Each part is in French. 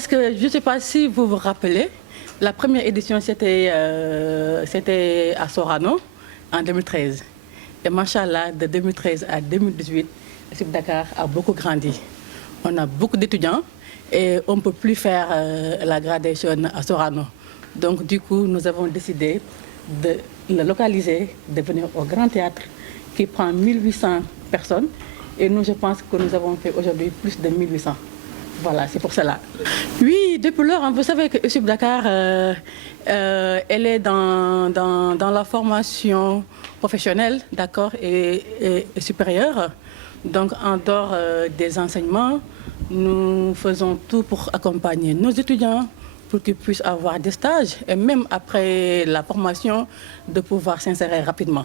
Parce que je ne sais pas si vous vous rappelez, la première édition c'était à Sorano en 2013. Et machallah, de 2013 à 2018, ESUP Dakar a beaucoup grandi. On a beaucoup d'étudiants et on ne peut plus faire la gradation à Sorano. Donc du coup, nous avons décidé de le localiser, de venir au Grand Théâtre qui prend 1800 personnes. Et nous, je pense que nous avons fait aujourd'hui plus de 1800. Voilà, c'est pour cela. Oui, depuis lors, vous savez que ESUP Dakar, elle est dans la formation professionnelle, d'accord, et supérieure. Donc, en dehors des enseignements, nous faisons tout pour accompagner nos étudiants, pour qu'ils puissent avoir des stages, et même après la formation, de pouvoir s'insérer rapidement.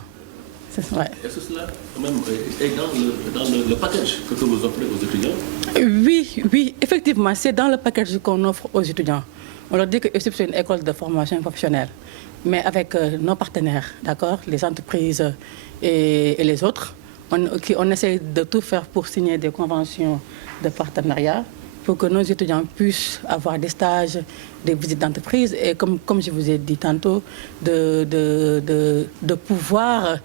Ouais. Est-ce que cela même est dans le package que vous offrez aux étudiants? Oui, effectivement, c'est dans le package qu'on offre aux étudiants. On leur dit que ESUP, c'est une école de formation professionnelle, mais avec nos partenaires, d'accord, les entreprises et les autres, on essaie de tout faire pour signer des conventions de partenariat pour que nos étudiants puissent avoir des stages, des visites d'entreprise et comme je vous ai dit tantôt, de pouvoir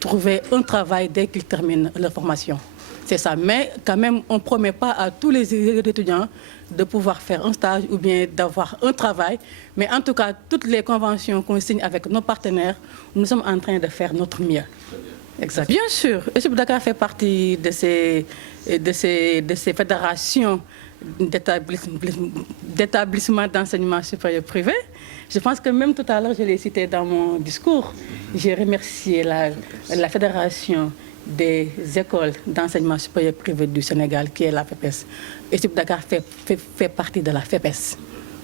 trouver un travail dès qu'ils terminent leur formation. C'est ça, mais quand même, on ne promet pas à tous les étudiants de pouvoir faire un stage ou bien d'avoir un travail. Mais en tout cas, toutes les conventions qu'on signe avec nos partenaires, nous sommes en train de faire notre mieux. Exact. Bien sûr, ESUP Dakar fait partie de ces fédérations d'établissements d'enseignement supérieur privé. Je pense que même tout à l'heure, je l'ai cité dans mon discours, j'ai remercié la Fédération des écoles d'enseignement supérieur privé du Sénégal, qui est la FEPES. ESUP Dakar fait partie de la FEPES.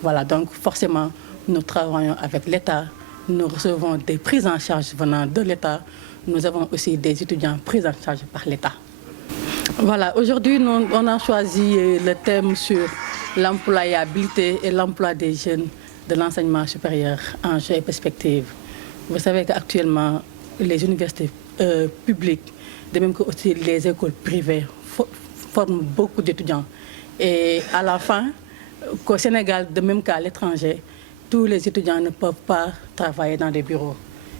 Voilà, donc forcément, nous travaillons avec l'État, nous recevons des prises en charge venant de l'État, nous avons aussi des étudiants pris en charge par l'État. Voilà, aujourd'hui, on a choisi le thème sur l'employabilité et l'emploi des jeunes de l'enseignement supérieur, enjeux et perspectives. Vous savez qu'actuellement, les universités publiques, de même que aussi les écoles privées, forment beaucoup d'étudiants. Et à la fin, qu'au Sénégal, de même qu'à l'étranger, tous les étudiants ne peuvent pas travailler dans des bureaux.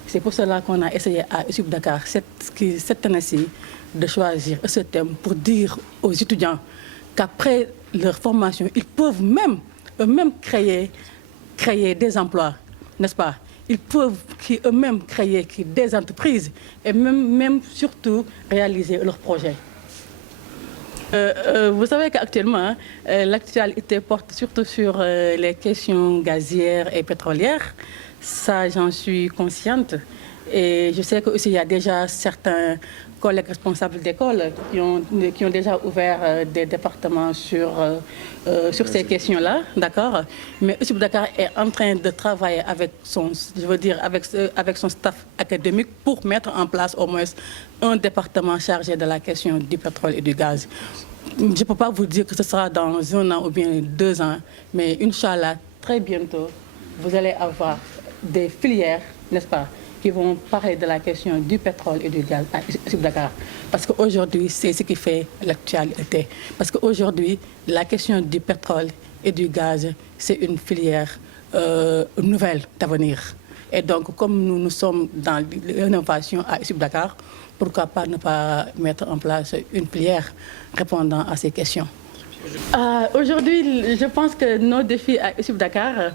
C'est pour cela qu'on a essayé à ESUP Dakar cette année-ci de choisir ce thème pour dire aux étudiants qu'après leur formation, ils peuvent eux-mêmes créer des emplois, n'est-ce pas? Ils peuvent eux-mêmes créer des entreprises et même surtout réaliser leurs projets. Vous savez qu'actuellement, l'actualité porte surtout sur les questions gazières et pétrolières. Ça, j'en suis consciente. Et je sais qu'il y a déjà certains collègues responsables d'école qui ont déjà ouvert des départements sur ces questions-là, d'accord. Mais ESUP Dakar est en train de travailler avec son staff académique pour mettre en place au moins un département chargé de la question du pétrole et du gaz. Je ne peux pas vous dire que ce sera dans 1 an ou bien 2 ans, mais Inch'Allah, très bientôt, vous allez avoir des filières, n'est-ce pas, qui vont parler de la question du pétrole et du gaz à ESUP Dakar. Parce qu'aujourd'hui, c'est ce qui fait l'actualité. Parce qu'aujourd'hui, la question du pétrole et du gaz, c'est une filière nouvelle d'avenir. Et donc, comme nous sommes dans l'innovation à ESUP Dakar, pourquoi pas ne pas mettre en place une filière répondant à ces questions? Aujourd'hui, je pense que nos défis à ESUP Dakar,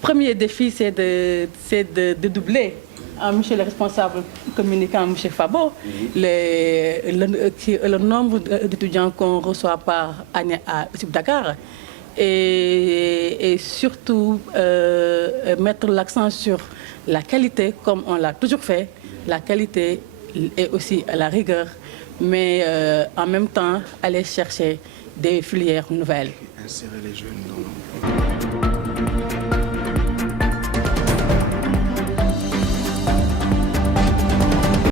premier défi, c'est de doubler, monsieur le responsable communicant, monsieur Fabo, le nombre d'étudiants qu'on reçoit par année à ESUP Dakar. Et surtout mettre l'accent sur la qualité, comme on l'a toujours fait, la qualité et aussi la rigueur, mais en même temps aller chercher des filières nouvelles. Insérer les jeunes dans l'emploi.